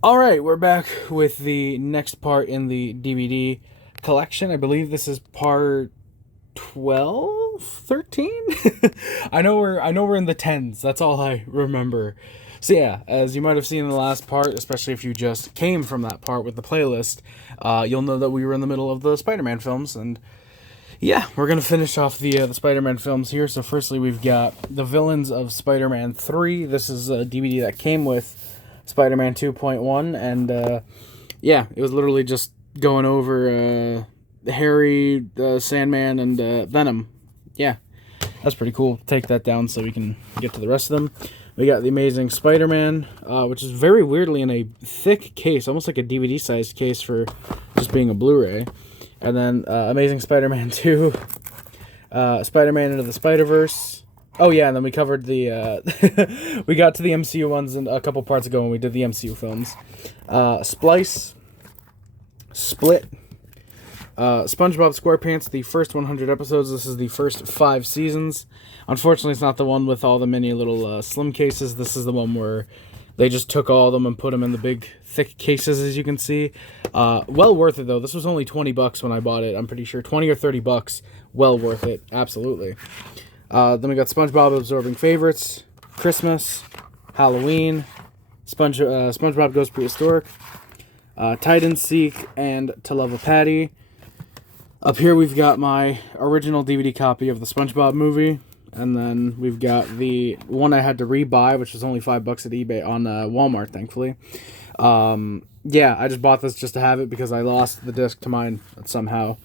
Alright, we're back with the next part in the DVD collection. I believe this is part 12, 13. I know we're in the tens. That's all I remember. So yeah, as you might have seen in the last part, especially if you just came from that part with the playlist, you'll know that we were in the middle of the Spider-Man films, and yeah, we're gonna finish off the Spider-Man films here. So firstly, we've got the villains of Spider-Man 3. This is a DVD that came with Spider-Man 2.1, and yeah, it was literally just going over Harry, Sandman, and Venom. Yeah, that's pretty cool. Take that down so we can get to the rest of them. We got the Amazing Spider-Man, which is very weirdly in a thick case, almost like a DVD-sized case for just being a Blu-ray. And then Amazing Spider-Man 2, Spider-Man Into the Spider-Verse. Oh yeah, and then we covered the, we got to the MCU ones a couple parts ago when we did the MCU films. Splice, Split, SpongeBob SquarePants, the first 100 episodes. This is the first 5 seasons. Unfortunately, it's not the one with all the mini little slim cases. This is the one where they just took all of them and put them in the big, thick cases, as you can see. Well worth it, though. This was only $20 when I bought it. I'm pretty sure $20 or $30. Well worth it. Absolutely. Then we got SpongeBob Absorbing Favorites, Christmas, Halloween, SpongeBob Goes Prehistoric, Hide and Seek, and To Love a Patty. Up here we've got my original DVD copy of the SpongeBob movie. And then we've got the one I had to rebuy, which was only $5 at eBay on Walmart, thankfully. Yeah, I just bought this just to have it because I lost the disc to mine somehow.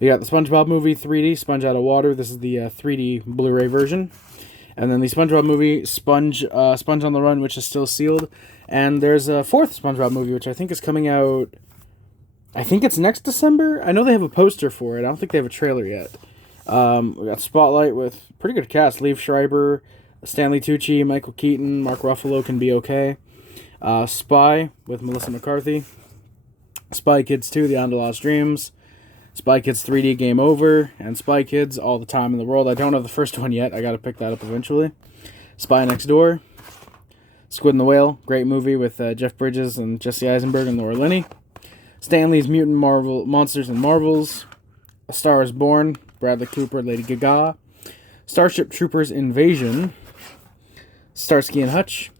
We got the SpongeBob movie 3D, Sponge Out of Water. This is the 3D Blu-ray version. And then the SpongeBob movie, Sponge on the Run, which is still sealed. And there's a fourth SpongeBob movie, which I think is coming out, I think it's next December. I know they have a poster for it. I don't think they have a trailer yet. We got Spotlight with pretty good cast. Liev Schreiber, Stanley Tucci, Michael Keaton, Mark Ruffalo can be okay. Spy with Melissa McCarthy. Spy Kids 2, The End of Lost Dreams. Spy Kids 3D Game Over. And Spy Kids All the Time in the World. I don't have the first one yet. I gotta pick that up eventually. Spy Next Door. Squid and the Whale. Great movie with Jeff Bridges and Jesse Eisenberg and Laura Linney. Stan Lee's Mutant Monsters and Marvels. A Star is Born. Bradley Cooper, Lady Gaga. Starship Troopers Invasion. Starsky and Hutch.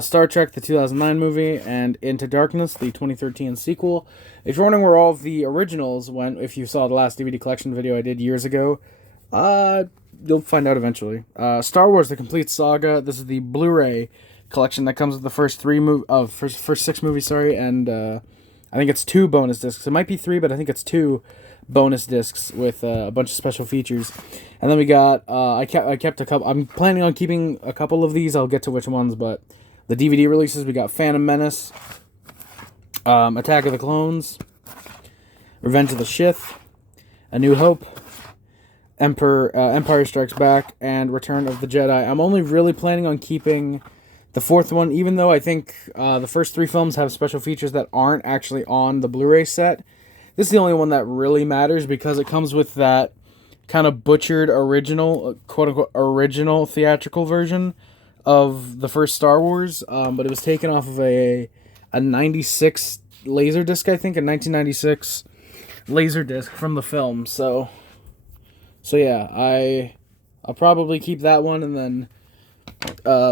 Star Trek, the 2009 movie, and Into Darkness, the 2013 sequel. If you're wondering where all of the originals went, if you saw the last DVD collection video I did years ago, you'll find out eventually. Star Wars, The Complete Saga. This is the Blu-ray collection that comes with the first 6 movies, sorry, and I think it's 2 bonus discs. It might be 3, but I think it's 2 bonus discs with a bunch of special features. And then we got I kept a couple. I'm planning on keeping a couple of these. I'll get to which ones, but the DVD releases, we got Phantom Menace, Attack of the Clones, Revenge of the Sith, A New Hope, Empire Strikes Back, and Return of the Jedi. I'm only really planning on keeping the 4th one, even though I think the first 3 films have special features that aren't actually on the Blu-ray set. This is the only one that really matters because it comes with that kind of butchered original, quote-unquote, original theatrical version of the first Star Wars, but it was taken off of a 96 Laserdisc, I think, a 1996 Laserdisc from the film. So yeah, I'll probably keep that one and then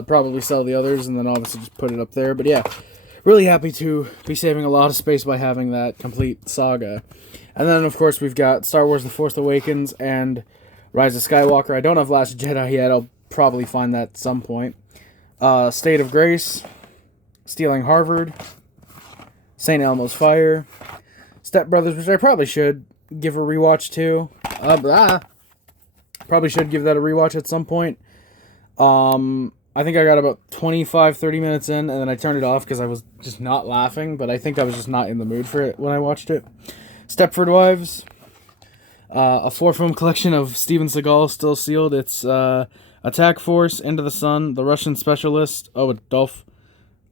probably sell the others and then obviously just put it up there. But yeah, really happy to be saving a lot of space by having that complete saga. And then, of course, we've got Star Wars The Force Awakens and Rise of Skywalker. I don't have Last Jedi yet. I'll probably find that at some point. State of Grace, Stealing Harvard, St. Elmo's Fire, Step Brothers, which I probably should give a rewatch to. Probably should give that a rewatch at some point. I think I got about 25-30 minutes in, and then I turned it off because I was just not laughing, but I think I was just not in the mood for it when I watched it. Stepford Wives, a 4-film collection of Steven Seagal, still sealed. It's Attack Force, Into the Sun, The Russian Specialist. Oh, Dolph.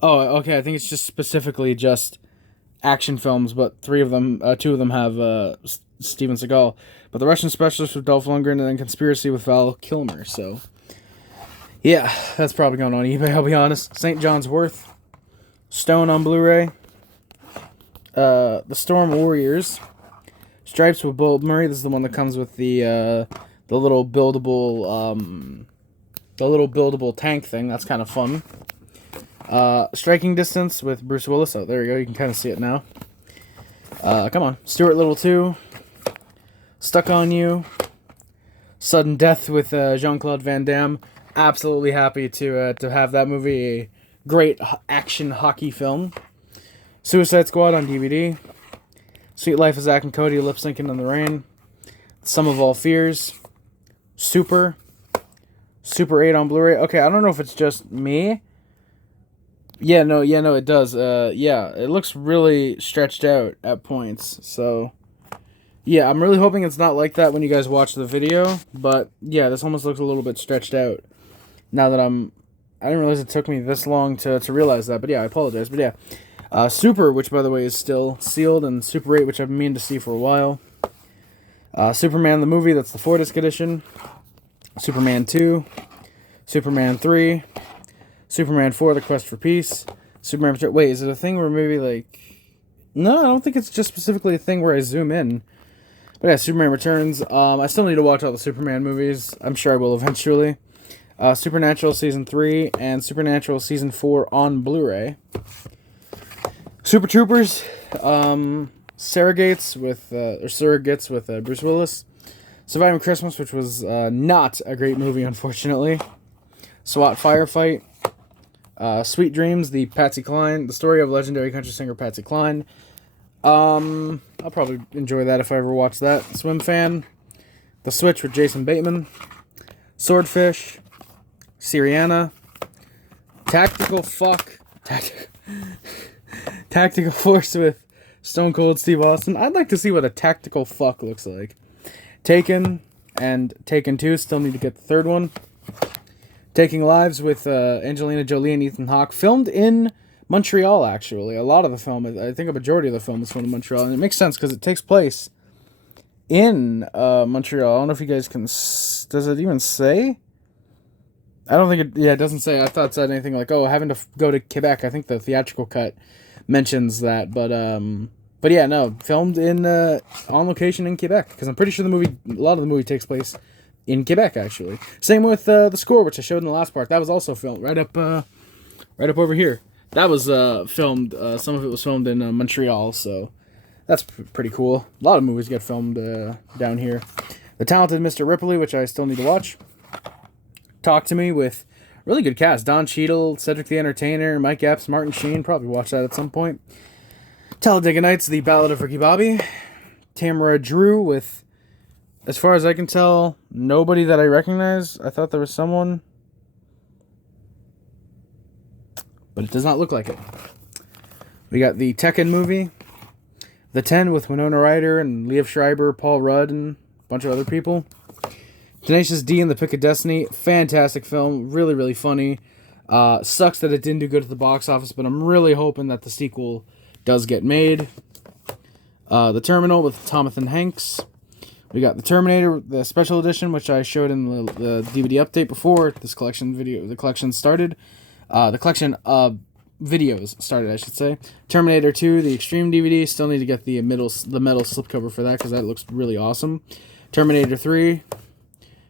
Oh, okay, I think it's just specifically just action films, but 2 of them have Steven Seagal. But The Russian Specialist with Dolph Lundgren, and then Conspiracy with Val Kilmer, so yeah, that's probably going on eBay, I'll be honest. St. John's Wort, Stone on Blu-ray. The Storm Warriors. Stripes with Bolt Murray. This is the one that comes with the little buildable tank thing. That's kind of fun. Striking Distance with Bruce Willis. Oh, there you go. You can kind of see it now. Come on. Stuart Little 2. Stuck on You. Sudden Death with Jean-Claude Van Damme. Absolutely happy to have that movie. A great action hockey film. Suicide Squad on DVD. Sweet Life of Zack and Cody lip syncing in the rain. Sum of All Fears. Super 8 on Blu-ray. Okay, I don't know if it's just me. Yeah, no, it does. Yeah, it looks really stretched out at points. So, yeah, I'm really hoping it's not like that when you guys watch the video. But, yeah, this almost looks a little bit stretched out. Now that I didn't realize it took me this long to realize that. But, yeah, I apologize. But, yeah. Super, which, by the way, is still sealed. And Super 8, which I've been meaning to see for a while. Superman the movie, that's the 4-disc edition. Superman 2. Superman 3. Superman 4, The Quest for Peace. Superman... Wait, is it a thing where maybe, like... No, I don't think it's just specifically a thing where I zoom in. But yeah, Superman Returns. I still need to watch all the Superman movies. I'm sure I will eventually. Supernatural Season 3 and Supernatural Season 4 on Blu-ray. Super Troopers. Surrogates with Bruce Willis. Surviving Christmas, which was not a great movie, unfortunately. SWAT Firefight. Sweet Dreams, the story of legendary country singer Patsy Cline. I'll probably enjoy that if I ever watch that. Swim Fan. The Switch with Jason Bateman. Swordfish. Syriana. Tactical Force with Stone Cold Steve Austin. I'd like to see what a tactical fuck looks like. Taken and Taken 2. Still need to get the third one. Taking Lives with Angelina Jolie and Ethan Hawke. Filmed in Montreal, actually. A lot of the film, I think a majority of the film is filmed in Montreal. And it makes sense because it takes place in Montreal. I don't know if you guys can... Does it even say? I don't think it... Yeah, it doesn't say. I thought it said anything like, oh, having to go to Quebec. I think the theatrical cut mentions that. But yeah, no. Filmed in on location in Quebec. Because I'm pretty sure a lot of the movie takes place in Quebec, actually. Same with the score, which I showed in the last part. That was also filmed right up over here. That was filmed. Some of it was filmed in Montreal, so that's pretty cool. A lot of movies get filmed down here. The Talented Mr. Ripley, which I still need to watch. Talk to Me with really good cast. Don Cheadle, Cedric the Entertainer, Mike Epps, Martin Sheen. Probably watch that at some point. Talladega Nights, The Ballad of Ricky Bobby. Tamara Drew with, as far as I can tell, nobody that I recognize. I thought there was someone, but it does not look like it. We got the Tekken movie, The 10 with Winona Ryder and Liev Schreiber, Paul Rudd, and a bunch of other people. Tenacious D and the Pick of Destiny, fantastic film, really, really funny. Sucks that it didn't do good at the box office, but I'm really hoping that the sequel does get made. The Terminal with Thomathan Hanks. We got the Terminator, the special edition, which I showed in the DVD update before the collection started. The collection of videos started, I should say. Terminator 2, the Extreme DVD. Still need to get the metal slipcover for that because that looks really awesome. Terminator 3.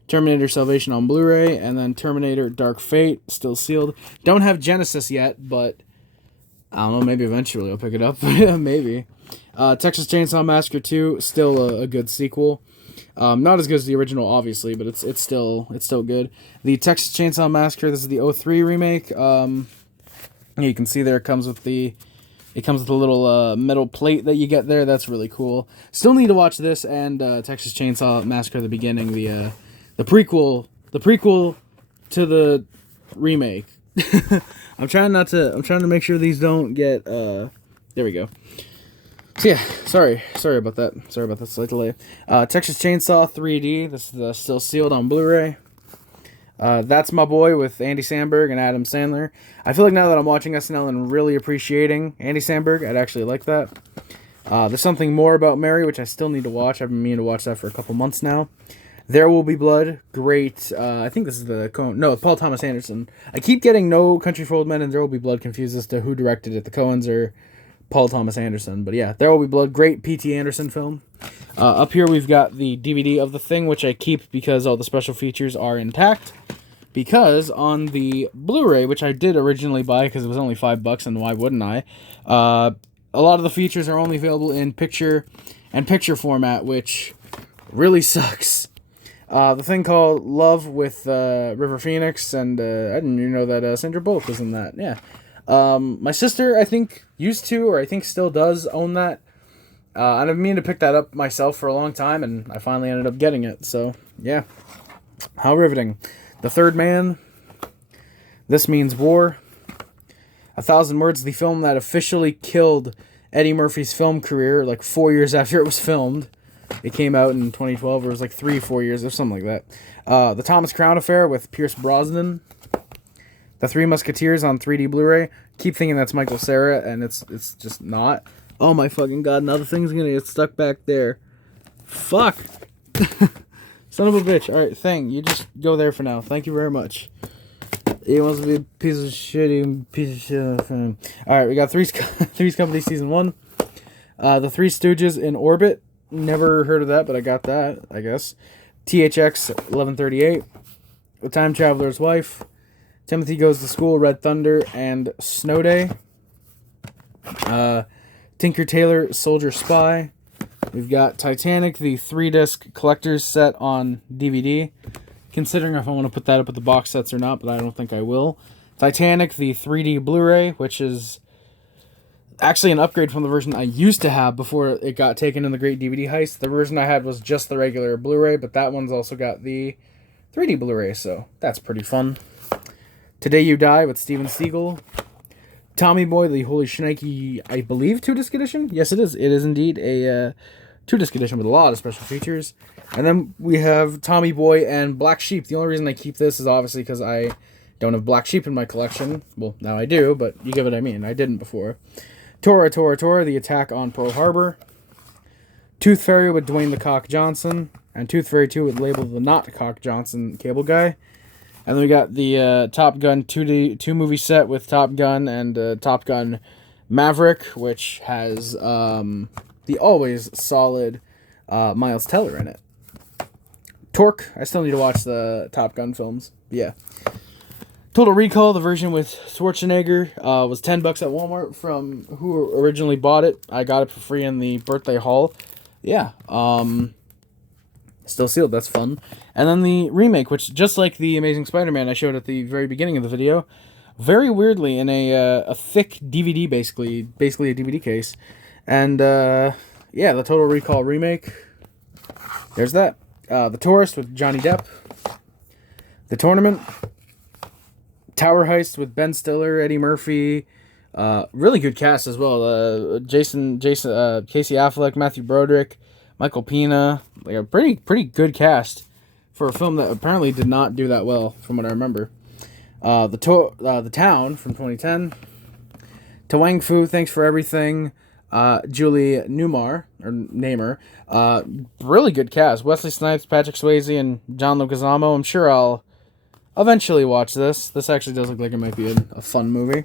Terminator Salvation on Blu-ray. And then Terminator Dark Fate, still sealed. Don't have Genesis yet, but I don't know, maybe eventually I'll pick it up. Maybe. Texas Chainsaw Massacre 2, still a good sequel. Not as good as the original, obviously, but it's still good. The Texas Chainsaw Massacre, this is the 03 remake. You can see there it comes with a little metal plate that you get there. That's really cool. Still need to watch this and Texas Chainsaw Massacre: The Beginning, the prequel to the remake. I'm trying to make sure these don't get there we go. So yeah, sorry about that. Sorry about that slight delay. Texas Chainsaw 3D. This is still sealed on Blu-ray. That's My Boy with Andy Samberg and Adam Sandler. I feel like now that I'm watching SNL and really appreciating Andy Samberg, I'd actually like that. There's Something More About Mary, which I still need to watch. I've been meaning to watch that for a couple months now. There Will Be Blood, great. I think this is the Coen. No, it's Paul Thomas Anderson. I keep getting No Country for Old Men and There Will Be Blood confused as to who directed it, the Coens or Paul Thomas Anderson. But yeah, There Will Be Blood, great P.T. Anderson film. Up here we've got the DVD of The Thing, which I keep because all the special features are intact. Because on the Blu-ray, which I did originally buy because it was only $5, and why wouldn't I? A lot of the features are only available in picture format, which really sucks. The thing called Love with River Phoenix, and I didn't even know that Sandra Bullock was in that. Yeah. My sister, I think, used to, or I think still does, own that. I've been meaning to pick that up myself for a long time, and I finally ended up getting it. So, yeah. How riveting. The Third Man. This Means War. 1,000 Words, the film that officially killed Eddie Murphy's film career, like 4 years after it was filmed. It came out in 2012, or it was like 3-4 years, or something like that. The Thomas Crown Affair with Pierce Brosnan. The Three Musketeers on 3D Blu-ray. Keep thinking that's Michael Cera, and it's just not. Oh my fucking god, now the thing's gonna get stuck back there. Fuck. Son of a bitch. Alright, Thing, you just go there for now. Thank you very much. He wants to be a piece of shit. Alright, we got Three's Company Season 1. The Three Stooges in Orbit. Never heard of that, but I got that, I guess. THX 1138. The Time Traveler's Wife. Timothy Goes to School, Red Thunder, and Snow Day. Tinker Tailor Soldier Spy. We've got Titanic, the 3-disc collector's set on DVD. Considering if I want to put that up with the box sets or not, but I don't think I will. Titanic, the 3D Blu-ray, which is actually an upgrade from the version I used to have before it got taken in the Great DVD Heist. The version I had was just the regular Blu-ray, but that one's also got the 3D Blu-ray, so that's pretty fun. Today You Die with Steven Seagal. Tommy Boy, the Holy Shnikey, I believe, 2-disc edition? Yes, it is. It is indeed a 2-disc edition with a lot of special features. And then we have Tommy Boy and Black Sheep. The only reason I keep this is obviously because I don't have Black Sheep in my collection. Well, now I do, but you get what I mean. I didn't before. Tora, Tora, Tora, The Attack on Pearl Harbor. Tooth Fairy with Dwayne the Cock Johnson. And Tooth Fairy 2 with Label the Not Cock Johnson Cable Guy. And then we got the Top Gun 2 movie set with Top Gun and Top Gun Maverick, which has the always solid Miles Teller in it. Torque, I still need to watch the Top Gun films. Yeah. Total Recall, the version with Schwarzenegger, was $10 at Walmart from who originally bought it. I got it for free in the birthday haul. Yeah. Still sealed, that's fun. And then the remake, which just like the Amazing Spider-Man I showed at the very beginning of the video, very weirdly in a thick DVD, basically a DVD case. And yeah, the Total Recall remake. There's that. The Tourist with Johnny Depp. The Tournament. Tower Heist with Ben Stiller, Eddie Murphy. Really good cast as well. Casey Affleck, Matthew Broderick, Michael Pena. Like a pretty good cast for a film that apparently did not do that well, from what I remember. The Town from 2010. To Wang Fu, Thanks for Everything. Julie Newmar. Really good cast. Wesley Snipes, Patrick Swayze, and John Leguizamo. I'm sure I'll eventually watch this. This actually does look like it might be a fun movie.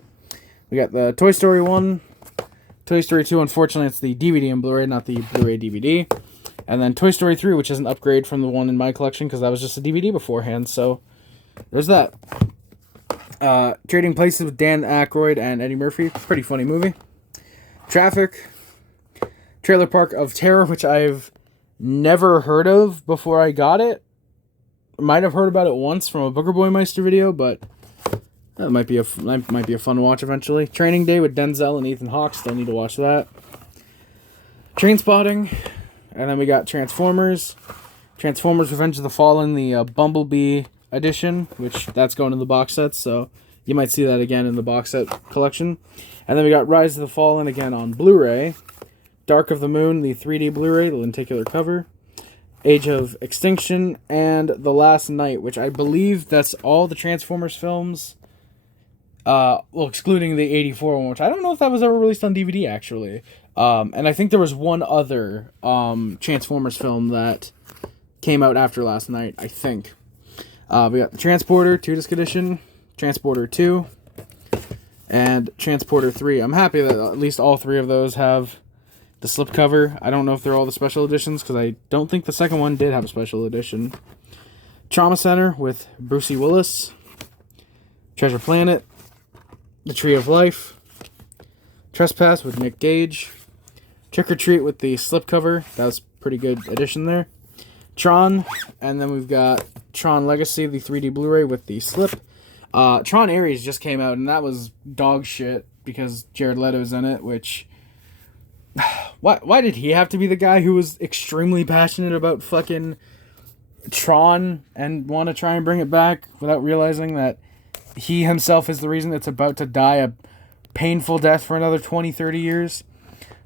We got the Toy Story 1. Toy Story 2, unfortunately, it's the DVD and Blu-ray, not the Blu-ray DVD. And then Toy Story 3, which is an upgrade from the one in my collection, because that was just a DVD beforehand, so there's that. Trading Places with Dan Aykroyd and Eddie Murphy. Pretty funny movie. Traffic. Trailer Park of Terror, which I've never heard of before I got it. Might have heard about it once from a Booger Boy Meister video, but that might be a fun watch eventually. Training Day with Denzel and Ethan Hawke. Still need to watch that. Trainspotting. And then we got Transformers. Transformers Revenge of the Fallen, the Bumblebee edition, which that's going in the box set, so you might see that again in the box set collection. And then we got Rise of the Fallen again on Blu-ray. Dark of the Moon, the 3D Blu-ray, the lenticular cover. Age of Extinction, and The Last Night, which I believe that's all the Transformers films. Well, excluding the 84 one, which I don't know if that was ever released on DVD, actually. And I think there was one other Transformers film that came out after last night, I think. We got the Transporter 2-disc edition, Transporter 2, and Transporter 3. I'm happy that at least all 3 of those have the slipcover. I don't know if they're all the special editions, because I don't think the second one did have a special edition. Trauma Center with Brucey Willis. Treasure Planet. The Tree of Life. Trespass with Nick Gage. Trick or Treat with the slipcover. That was a pretty good addition there. Tron. And then we've got Tron Legacy, the 3D Blu-ray with the slip. Tron Ares just came out, and that was dog shit because Jared Leto's in it, which... Why did he have to be the guy who was extremely passionate about fucking Tron and want to try and bring it back without realizing that he himself is the reason it's about to die a painful death for another 20, 30 years?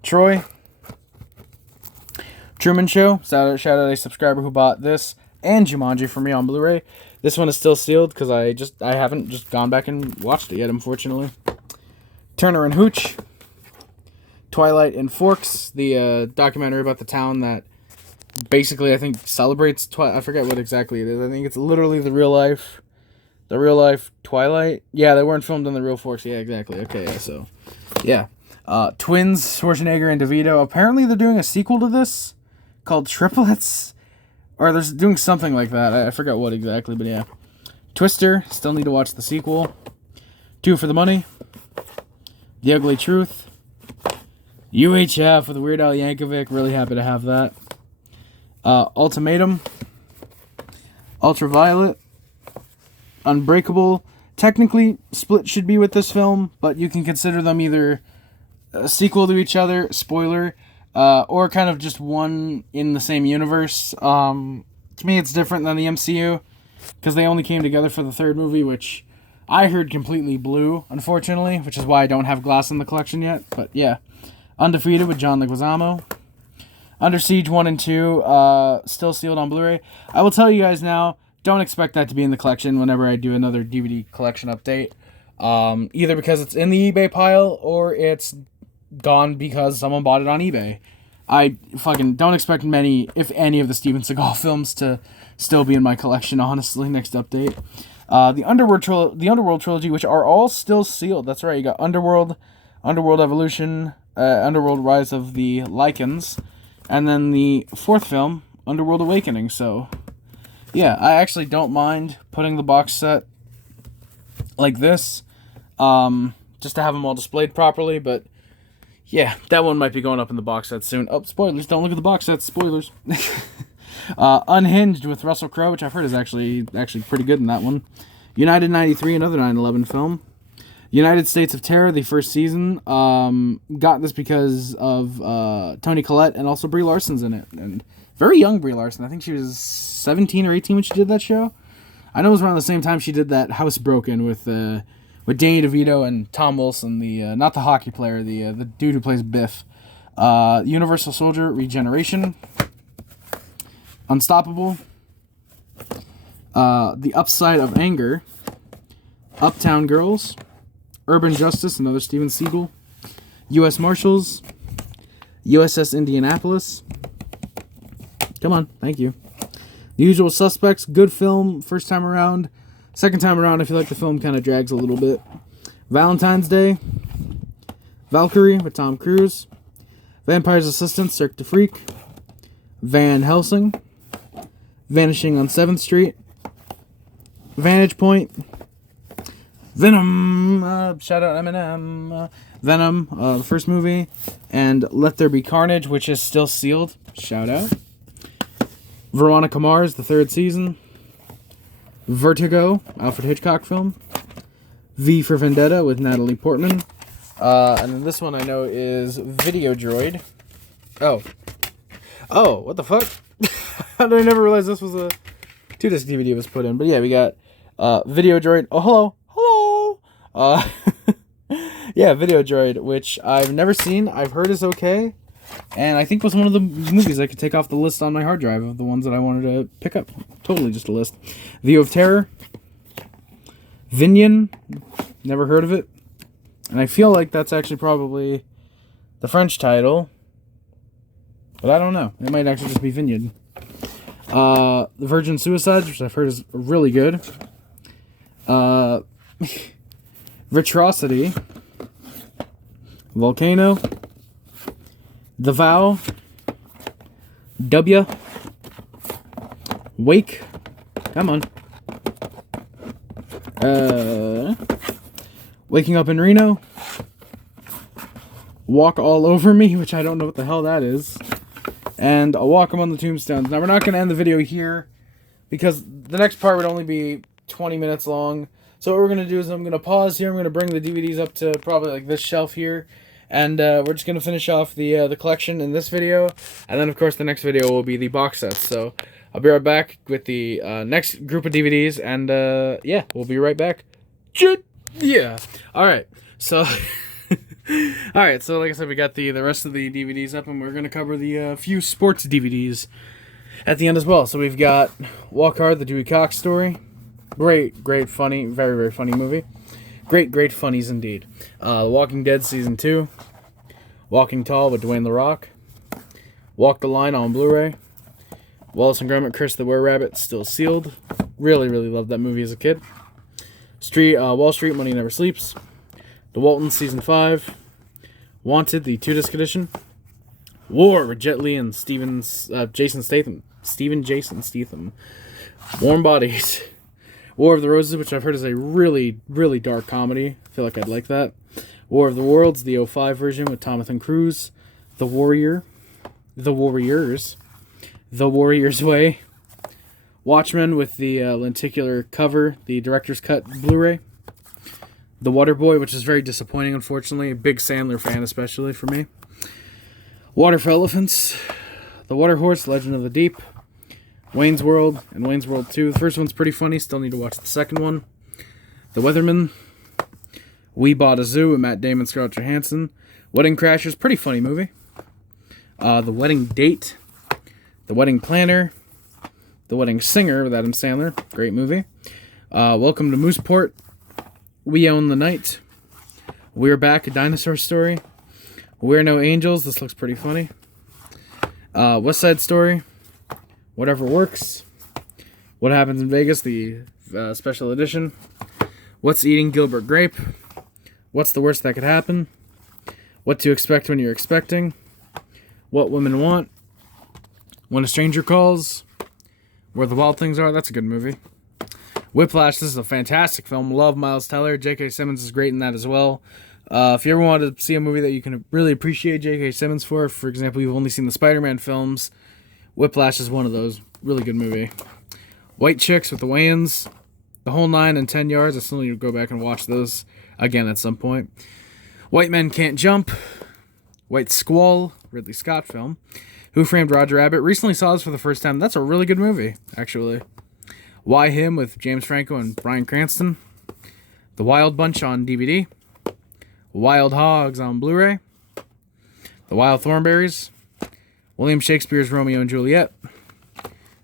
Troy. Truman Show. Shout out a subscriber who bought this and Jumanji for me on Blu-ray. This one is still sealed because I haven't just gone back and watched it yet, unfortunately. Turner and Hooch. Twilight in Forks, the documentary about the town that basically I think celebrates I forget what exactly it is. I think it's literally the real life Twilight. Yeah, they weren't filmed in the real Forks. Yeah, exactly. Okay, yeah, so yeah. Twins, Schwarzenegger and DeVito. Apparently they're doing a sequel to this called Triplets, or they're doing something like that. I forgot what exactly, but yeah. Twister, still need to watch the sequel. Two for the Money. The Ugly Truth. UHF with Weird Al Yankovic. Really happy to have that. Ultimatum. Ultraviolet. Unbreakable. Technically, Split should be with this film, but you can consider them either a sequel to each other, spoiler, or kind of just one in the same universe. To me, it's different than the MCU, because they only came together for the third movie, which I heard completely blew, unfortunately, which is why I don't have Glass in the collection yet, but yeah. Undefeated with John Leguizamo. Under Siege 1 and 2, still sealed on Blu-ray. I will tell you guys now, don't expect that to be in the collection whenever I do another DVD collection update. Either because it's in the eBay pile, or it's gone because someone bought it on eBay. I fucking don't expect many, if any, of the Steven Seagal films to still be in my collection, honestly, next update. The Underworld trilogy, which are all still sealed. That's right, you got Underworld Evolution, Underworld Rise of the Lycans, and then the fourth film, Underworld Awakening. So, yeah, I actually don't mind putting the box set like this, just to have them all displayed properly, but yeah, that one might be going up in the box set soon. Oh, spoilers, don't look at the box sets, spoilers. Unhinged with Russell Crowe, which I've heard is actually pretty good in that one. United 93, another 9/11 film. United States of Terror, the first season. Got this because of Toni Collette, and also Brie Larson's in it. And very young Brie Larson. I think she was 17 or 18 when she did that show. I know it was around the same time she did that Housebroken with Danny DeVito and Tom Wilson, the not the hockey player, the dude who plays Biff. Universal Soldier, Regeneration. Unstoppable. The Upside of Anger. Uptown Girls. Urban Justice, another Steven Seagal. U.S. Marshals. USS Indianapolis. Come on, thank you. The Usual Suspects, good film, first time around. Second time around, I feel like the film kind of drags a little bit. Valentine's Day. Valkyrie with Tom Cruise. Vampire's Assistant, Cirque du Freak. Van Helsing. Vanishing on 7th Street. Vantage Point. Venom, shout out Eminem, Venom, the first movie, and Let There Be Carnage, which is still sealed, shout out. Veronica Mars, the third season. Vertigo, Alfred Hitchcock film. V for Vendetta with Natalie Portman. And then this one I know is Videodroid. Oh, what the fuck? How did I never realize this was a 2-disc DVD was put in? But yeah, we got Videodroid. Oh, hello. Yeah, Videodroid, which I've never seen. I've heard is okay. And I think was one of the movies I could take off the list on my hard drive of the ones that I wanted to pick up. Totally just a list. View of Terror. Vignon. Never heard of it. And I feel like that's actually probably the French title. But I don't know. It might actually just be Vignon. The Virgin Suicides, which I've heard is really good. Virtuosity. Volcano. The Vow. W. Wake. Come on. Waking Up in Reno. Walk All Over Me, which I don't know what the hell that is. And A Walk Among the Tombstones. Now, we're not going to end the video here because the next part would only be 20 minutes long. So what we're going to do is I'm going to pause here. I'm going to bring the DVDs up to probably like this shelf here. And we're just going to finish off the collection in this video. And then, of course, the next video will be the box sets. So I'll be right back with the next group of DVDs. And, yeah, we'll be right back. Yeah. All right. So... Alright, so like I said, we got the rest of the DVDs up, and we're going to cover the few sports DVDs at the end as well. So we've got Walk Hard, the Dewey Cox story. Great, funny, very, very funny movie. Great funnies indeed. The Walking Dead Season 2. Walking Tall with Dwayne The Rock. Walk the Line on Blu-ray. Wallace and Gromit, Chris the Were-Rabbit, Still Sealed. Really loved that movie as a kid. Wall Street, Money Never Sleeps. The Waltons Season 5. Wanted, the 2-disc edition. War with Jet Li and Jason Statham. Jason Statham. Warm Bodies. War of the Roses, which I've heard is a really dark comedy. I feel like I'd like that. War of the Worlds, the 05 version with Jonathan Cruise. The Warriors. The Warrior's Way. Watchmen with the lenticular cover, the director's cut Blu-ray. The Waterboy, which is very disappointing, unfortunately. A big Sandler fan, especially for me. Water for Elephants. The Water Horse, Legend of the Deep. Wayne's World and Wayne's World 2. The first one's pretty funny. Still need to watch the second one. The Weatherman. We Bought a Zoo with Matt Damon, Scarlett Johansson. Wedding Crashers, pretty funny movie. The Wedding Date. The Wedding Planner. The Wedding Singer with Adam Sandler. Great movie. Welcome to Mooseport. We Own the Night. We're Back, A Dinosaur Story. We're No Angels. This looks pretty funny. West Side Story. Whatever Works. What Happens in Vegas, the special edition. What's Eating Gilbert Grape. What's the Worst That Could Happen. What to Expect When You're Expecting. What Women Want. When a Stranger Calls. Where the Wild Things Are. That's a good movie. Whiplash, this is a fantastic film. Love Miles Teller. J.K. Simmons is great in that as well. If you ever wanted to see a movie that you can really appreciate J.K. Simmons for example, you've only seen the Spider-Man films, Whiplash is one of those. Really good movie. White Chicks with the Wayans. The Whole 9 and 10 Yards. I still need to go back and watch those again at some point. White Men Can't Jump. White Squall, Ridley Scott film. Who Framed Roger Rabbit. Recently saw this for the first time. That's a really good movie, actually. Why Him with James Franco and Bryan Cranston. The Wild Bunch on DVD. Wild Hogs on Blu-ray. The Wild Thornberrys. William Shakespeare's Romeo and Juliet.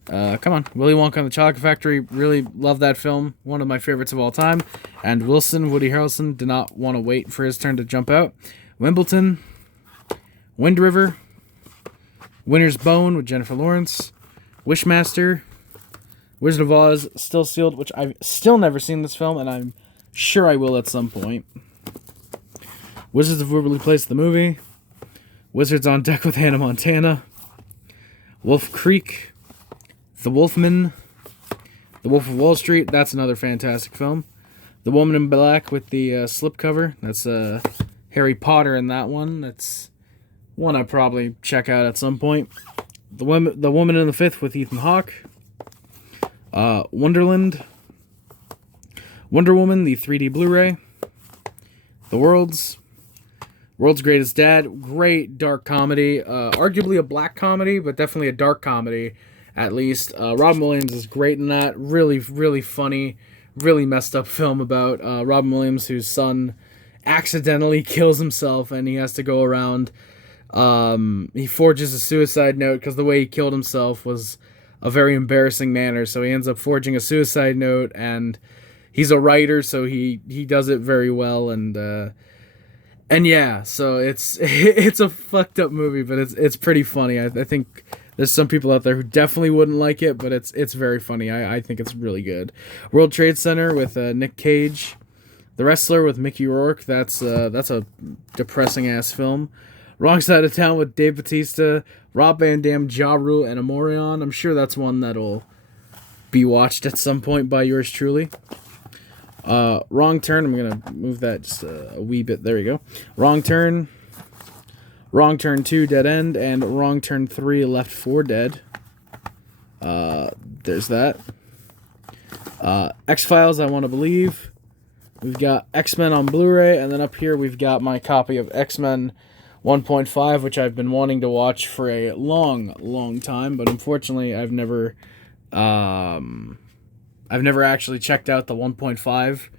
Come on. Willy Wonka and the Chocolate Factory. Really love that film. One of my favorites of all time. And Wilson, Woody Harrelson, did not want to wait for his turn to jump out. Wimbledon. Wind River. Winter's Bone with Jennifer Lawrence. Wishmaster. Wizard of Oz, Still Sealed, which I've still never seen this film, and I'm sure I will at some point. Wizards of Waverly Place, the movie. Wizards on Deck with Hannah Montana. Wolf Creek. The Wolfman. The Wolf of Wall Street, that's another fantastic film. The Woman in Black with the slipcover, that's Harry Potter in that one. That's one I'll probably check out at some point. The Woman in the Fifth with Ethan Hawke. Wonderland. Wonder Woman, the 3D Blu-ray. The World's Greatest Dad. Great dark comedy. Arguably a black comedy, but definitely a dark comedy, at least. Robin Williams is great in that. Really funny, really messed up film about Robin Williams, whose son accidentally kills himself, and he has to go around. He forges a suicide note because the way he killed himself was a very embarrassing manner, so he ends up forging a suicide note, and he's a writer, so he does it very well, and yeah, so it's a fucked up movie, but it's pretty funny. I think There's some people out there who definitely wouldn't like it, but it's very funny. I think it's really good. World Trade Center with Nick Cage. The Wrestler with Mickey Rourke. That's a depressing ass film. Wrong Side of Town with Dave Bautista, Rob Van Dam, Ja Rule, and Amorion. I'm sure that's one that'll be watched at some point by yours truly. Wrong Turn. I'm gonna move that just a wee bit. There we go. Wrong Turn. Wrong Turn 2, Dead End, and Wrong Turn 3, Left 4 Dead. There's that. X-Files, I Want to Believe. We've got X-Men on Blu-ray, and then up here we've got my copy of X-Men 1.5, which I've been wanting to watch for a long, long time, but unfortunately I've never actually checked out the 1.5,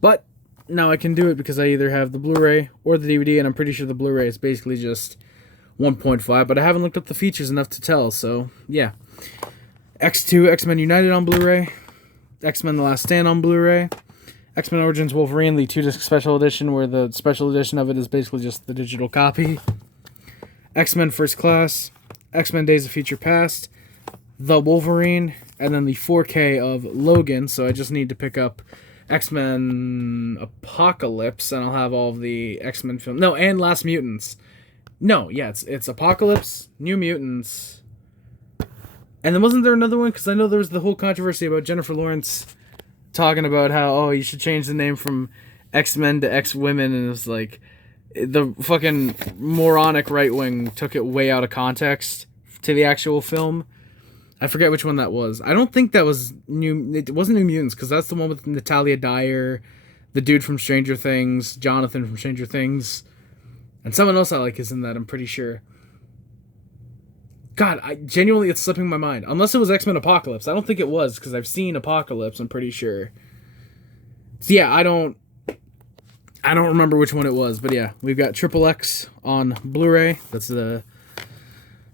but now I can do it because I either have the Blu-ray or the DVD, and I'm pretty sure the Blu-ray is basically just 1.5, but I haven't looked up the features enough to tell, so yeah. X2, X-Men United on Blu-ray, X-Men The Last Stand on Blu-ray, X-Men Origins Wolverine, the 2-disc special edition, where the special edition of it is basically just the digital copy, X-Men First Class, X-Men Days of Future Past, The Wolverine, and then the 4K of Logan, so I just need to pick up X-Men Apocalypse, and I'll have all of the X-Men films. No, and Last Mutants. No, yeah, it's Apocalypse, New Mutants, and then wasn't there another one? Because I know there was the whole controversy about Jennifer Lawrence talking about how, oh, you should change the name from X-Men to X-Women, and it was like, the fucking moronic right-wing took it way out of context to the actual film. I forget which one that was. I don't think that was it wasn't New Mutants, because that's the one with Natalia Dyer, the dude from Stranger Things, Jonathan from Stranger Things, and someone else I like is in that, I'm pretty sure. God, genuinely, it's slipping my mind. Unless it was X-Men Apocalypse. I don't think it was, because I've seen Apocalypse, I'm pretty sure. So yeah, I don't remember which one it was, but yeah, we've got Triple X on Blu-ray. That's the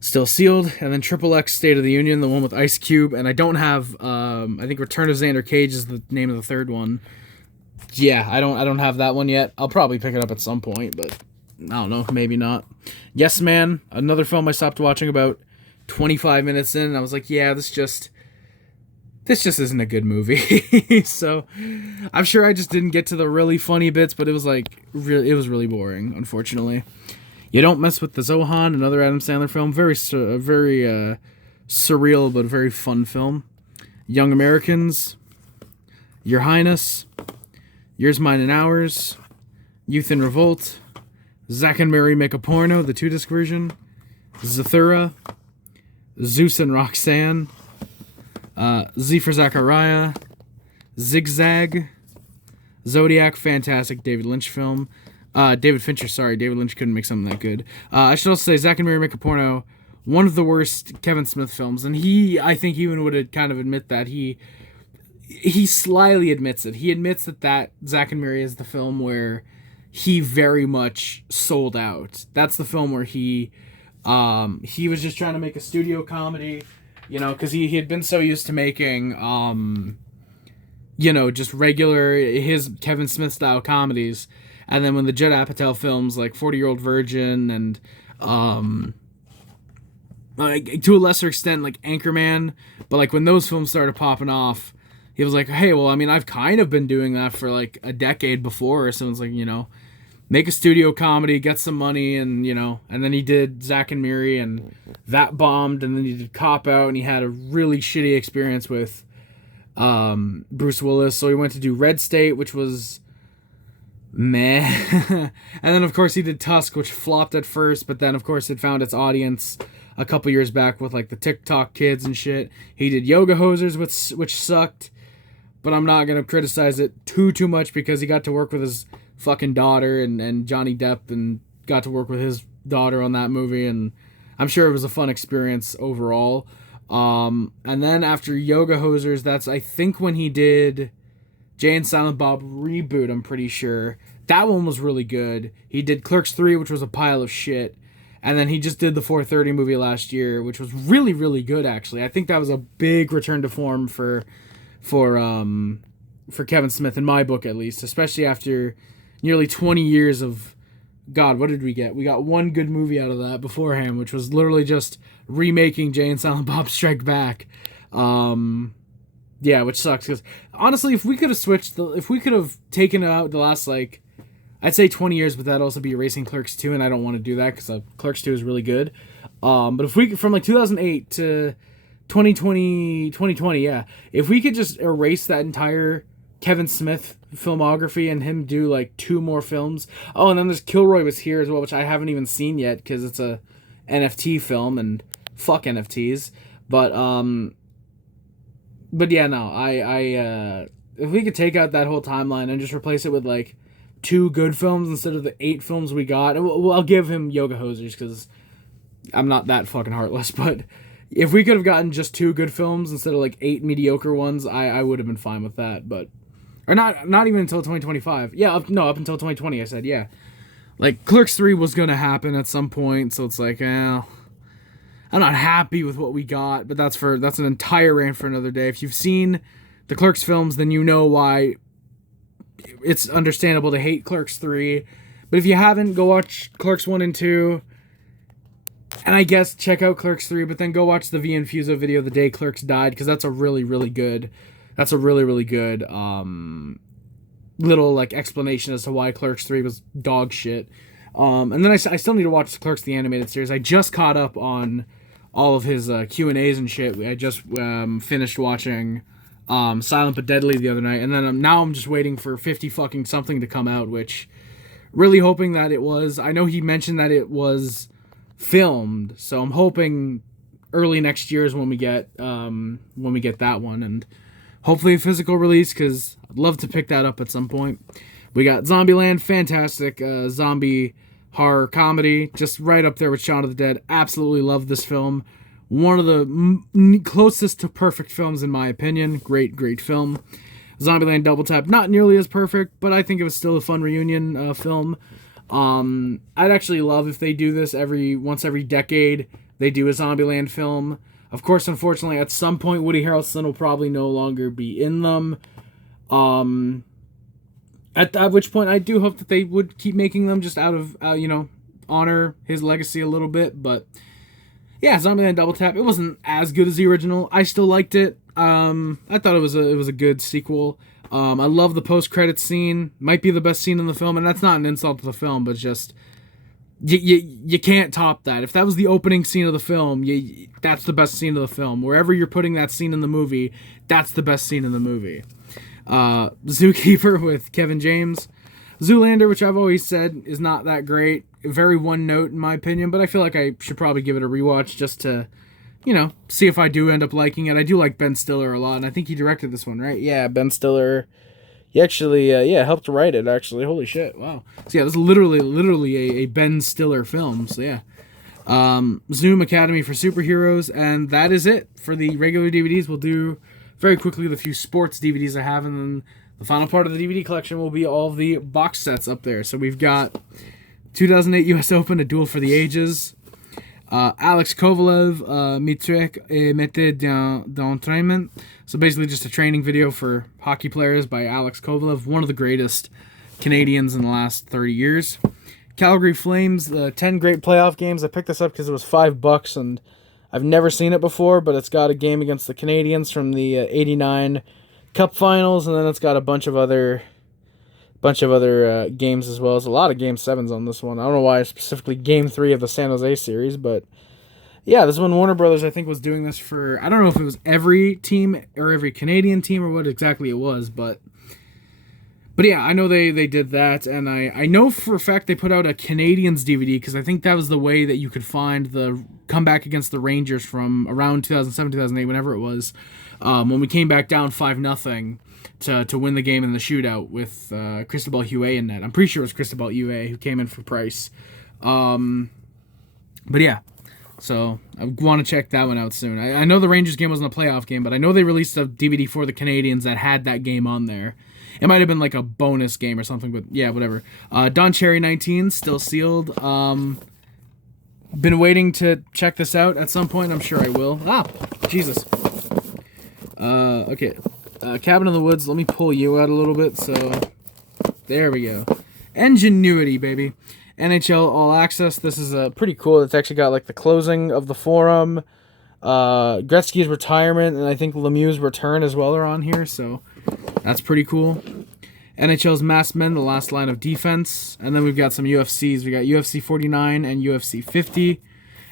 still sealed, and then Triple X State of the Union, the one with Ice Cube, and I don't have, I think Return of Xander Cage is the name of the third one. Yeah, I don't have that one yet. I'll probably pick it up at some point, but I don't know, maybe not. Yes Man, another film I stopped watching about 25 minutes in, and I was like, yeah, this just isn't a good movie. So I'm sure I just didn't get to the really funny bits, but it was like, it was really boring, unfortunately. You Don't Mess with the Zohan, another Adam Sandler film. Very surreal, but very fun film. Young Americans. Your Highness. Yours, Mine, and Ours. Youth in Revolt. Zack and Mary Make a Porno, the 2-disc version. Zathura. Zeus and Roxanne. Z for Zachariah. Zigzag. Zodiac, fantastic David Lynch film. David Fincher, sorry. David Lynch couldn't make something that good. I should also say Zack and Mary Make a Porno, one of the worst Kevin Smith films. And I think even would kind of admit that. He slyly admits it. He admits that Zack and Mary is the film where he very much sold out. That's the film where he was just trying to make a studio comedy, because he had been so used to making, just regular, his Kevin Smith style comedies. And then when the Judd Apatow films like 40-Year-Old Virgin and like, to a lesser extent, like Anchorman, but like when those films started popping off, he was like, hey, well, I mean, I've kind of been doing that for like a decade before. So it's like, make a studio comedy, get some money, and and then he did Zack and Miri, and that bombed, and then he did Cop Out, and he had a really shitty experience with Bruce Willis. So he went to do Red State, which was meh. And then of course he did Tusk, which flopped at first, but then of course it found its audience a couple years back with like the TikTok kids and shit. He did Yoga Hosers, which sucked, but I'm not gonna criticize it too much because he got to work with his fucking daughter and Johnny Depp, and got to work with his daughter on that movie, and I'm sure it was a fun experience overall. And then after Yoga Hosers, that's I think when he did Jay and Silent Bob Reboot, I'm pretty sure. That one was really good. He did Clerks 3, which was a pile of shit. And then he just did the 4:30 movie last year, which was really, really good, actually. I think that was a big return to form for Kevin Smith, in my book at least, especially after nearly 20 years of God, what did we get? We got one good movie out of that beforehand, which was literally just remaking Jay and Silent Bob Strike Back. Yeah, which sucks because honestly, if we could have if we could have taken out the last like, I'd say 20 years, but that'd also be erasing Clerks 2, and I don't want to do that because Clerks 2 is really good. But if we from like 2008 to 2020, yeah, if we could just erase that entire Kevin Smith filmography and him do like 2 more films. Oh, and then there's Kilroy Was Here as well, which I haven't even seen yet because it's a NFT film and fuck NFTs. But yeah, no, I if we could take out that whole timeline and just replace it with like 2 good films instead of the 8 films we got, I'll give him Yoga Hosers because I'm not that fucking heartless, but if we could have gotten just 2 good films instead of like 8 mediocre ones, I would have been fine with that. But or not even until 2025. Yeah, up until 2020. I said yeah. Like Clerks 3 was gonna happen at some point, so it's like, I'm not happy with what we got, but that's an entire rant for another day. If you've seen the Clerks films, then you know why it's understandable to hate Clerks 3. But if you haven't, go watch Clerks 1 and 2. And I guess check out Clerks 3, but then go watch the V and Fuso video the day Clerks died, because that's a really, really good little like explanation as to why Clerks 3 was dog shit. And then I still need to watch Clerks the animated series. I just caught up on all of his Q&As and shit. I just finished watching Silent But Deadly the other night, and then now I'm just waiting for 50 fucking something to come out, which really hoping that it was. I know he mentioned that it was filmed, so I'm hoping early next year is when we get that one, and hopefully a physical release, because I'd love to pick that up at some point. We got Zombieland, fantastic zombie horror comedy, just right up there with Shaun of the Dead. Absolutely love this film. One of the closest to perfect films in my opinion. Great film. Zombieland Double Tap, not nearly as perfect, but I think it was still a fun reunion film. I'd actually love if they do this once every decade. They do a Zombieland film. Of course, unfortunately, at some point, Woody Harrelson will probably no longer be in them. At which point, I do hope that they would keep making them just out of, honor his legacy a little bit. But yeah, Zombieland Double Tap. It wasn't as good as the original. I still liked it. I thought it was a good sequel. I love the post-credits scene. Might be the best scene in the film, and that's not an insult to the film, but just you can't top that. If that was the opening scene of the film, that's the best scene of the film. Wherever you're putting that scene in the movie, that's the best scene in the movie. Zookeeper with Kevin James. Zoolander, which I've always said is not that great. Very one note in my opinion, but I feel like I should probably give it a rewatch just to, see if I do end up liking it. I do like Ben Stiller a lot, and I think he directed this one, right? Yeah, Ben Stiller. He actually, helped write it, actually. Holy shit, wow. So yeah, this is literally a Ben Stiller film, so yeah. Zoom Academy for Superheroes, and that is it for the regular DVDs. We'll do very quickly the few sports DVDs I have, and then the final part of the DVD collection will be all of the box sets up there. So we've got 2008 US Open, A Duel for the Ages, Alex Kovalev, Mitrek et Méthode d'entraînement. So basically just a training video for hockey players by Alex Kovalev, one of the greatest Canadians in the last 30 years. Calgary Flames, 10 great playoff games. I picked this up because it was $5, and I've never seen it before, but it's got a game against the Canadians from the 89 Cup Finals, and then it's got a bunch of other games as well. There's a lot of Game 7s on this one. I don't know why specifically Game 3 of the San Jose series, but yeah, this one Warner Brothers I think was doing this for, I don't know if it was every team or every Canadian team or what exactly it was, but yeah, I know they did that, and I know for a fact they put out a Canadians DVD, because I think that was the way that you could find the comeback against the Rangers from around 2007, 2008, whenever it was, when we came back down 5-0 to win the game in the shootout with Cristobal Huet in net. I'm pretty sure it was Cristobal Huet who came in for Price. But yeah, so I want to check that one out soon. I know the Rangers game wasn't a playoff game, but I know they released a DVD for the Canadians that had that game on there. It might have been like a bonus game or something, but yeah, whatever. Don Cherry 19, still sealed. Been waiting to check this out at some point. I'm sure I will. Ah, Jesus. Okay. Cabin in the Woods. Let me pull you out a little bit. So, there we go. Ingenuity, baby. NHL All Access. This is pretty cool. It's actually got like the closing of the forum, Gretzky's retirement, and I think Lemieux's return as well are on here, so that's pretty cool. NHL's Masked Men, the last line of defense. And then we've got some UFCs. We got UFC 49 and UFC 50.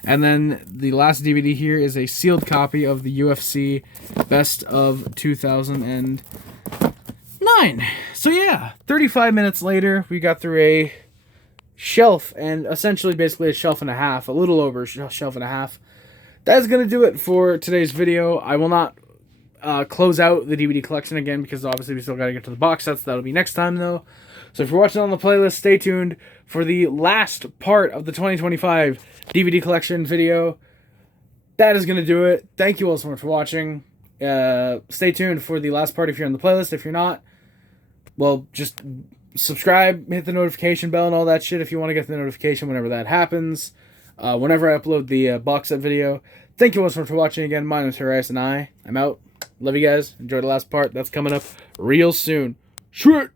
And then the last DVD here is a sealed copy of the UFC Best of 2009. So yeah, 35 minutes later, we got through a shelf, and essentially basically a shelf and a half, a little over a shelf and a half. That's going to do it for today's video. I will not close out the DVD collection again, because obviously we still got to get to the box sets. That'll be next time, though. So if you're watching on the playlist, stay tuned for the last part of the 2025 DVD collection video. That is going to do it. Thank you all so much for watching. Stay tuned for the last part if you're on the playlist. If you're not, well, just subscribe, hit the notification bell and all that shit if you want to get the notification whenever that happens. Whenever I upload the box set video. Thank you all so much for watching again. My name is Harris, and I'm out. Love you guys. Enjoy the last part. That's coming up real soon. Shit!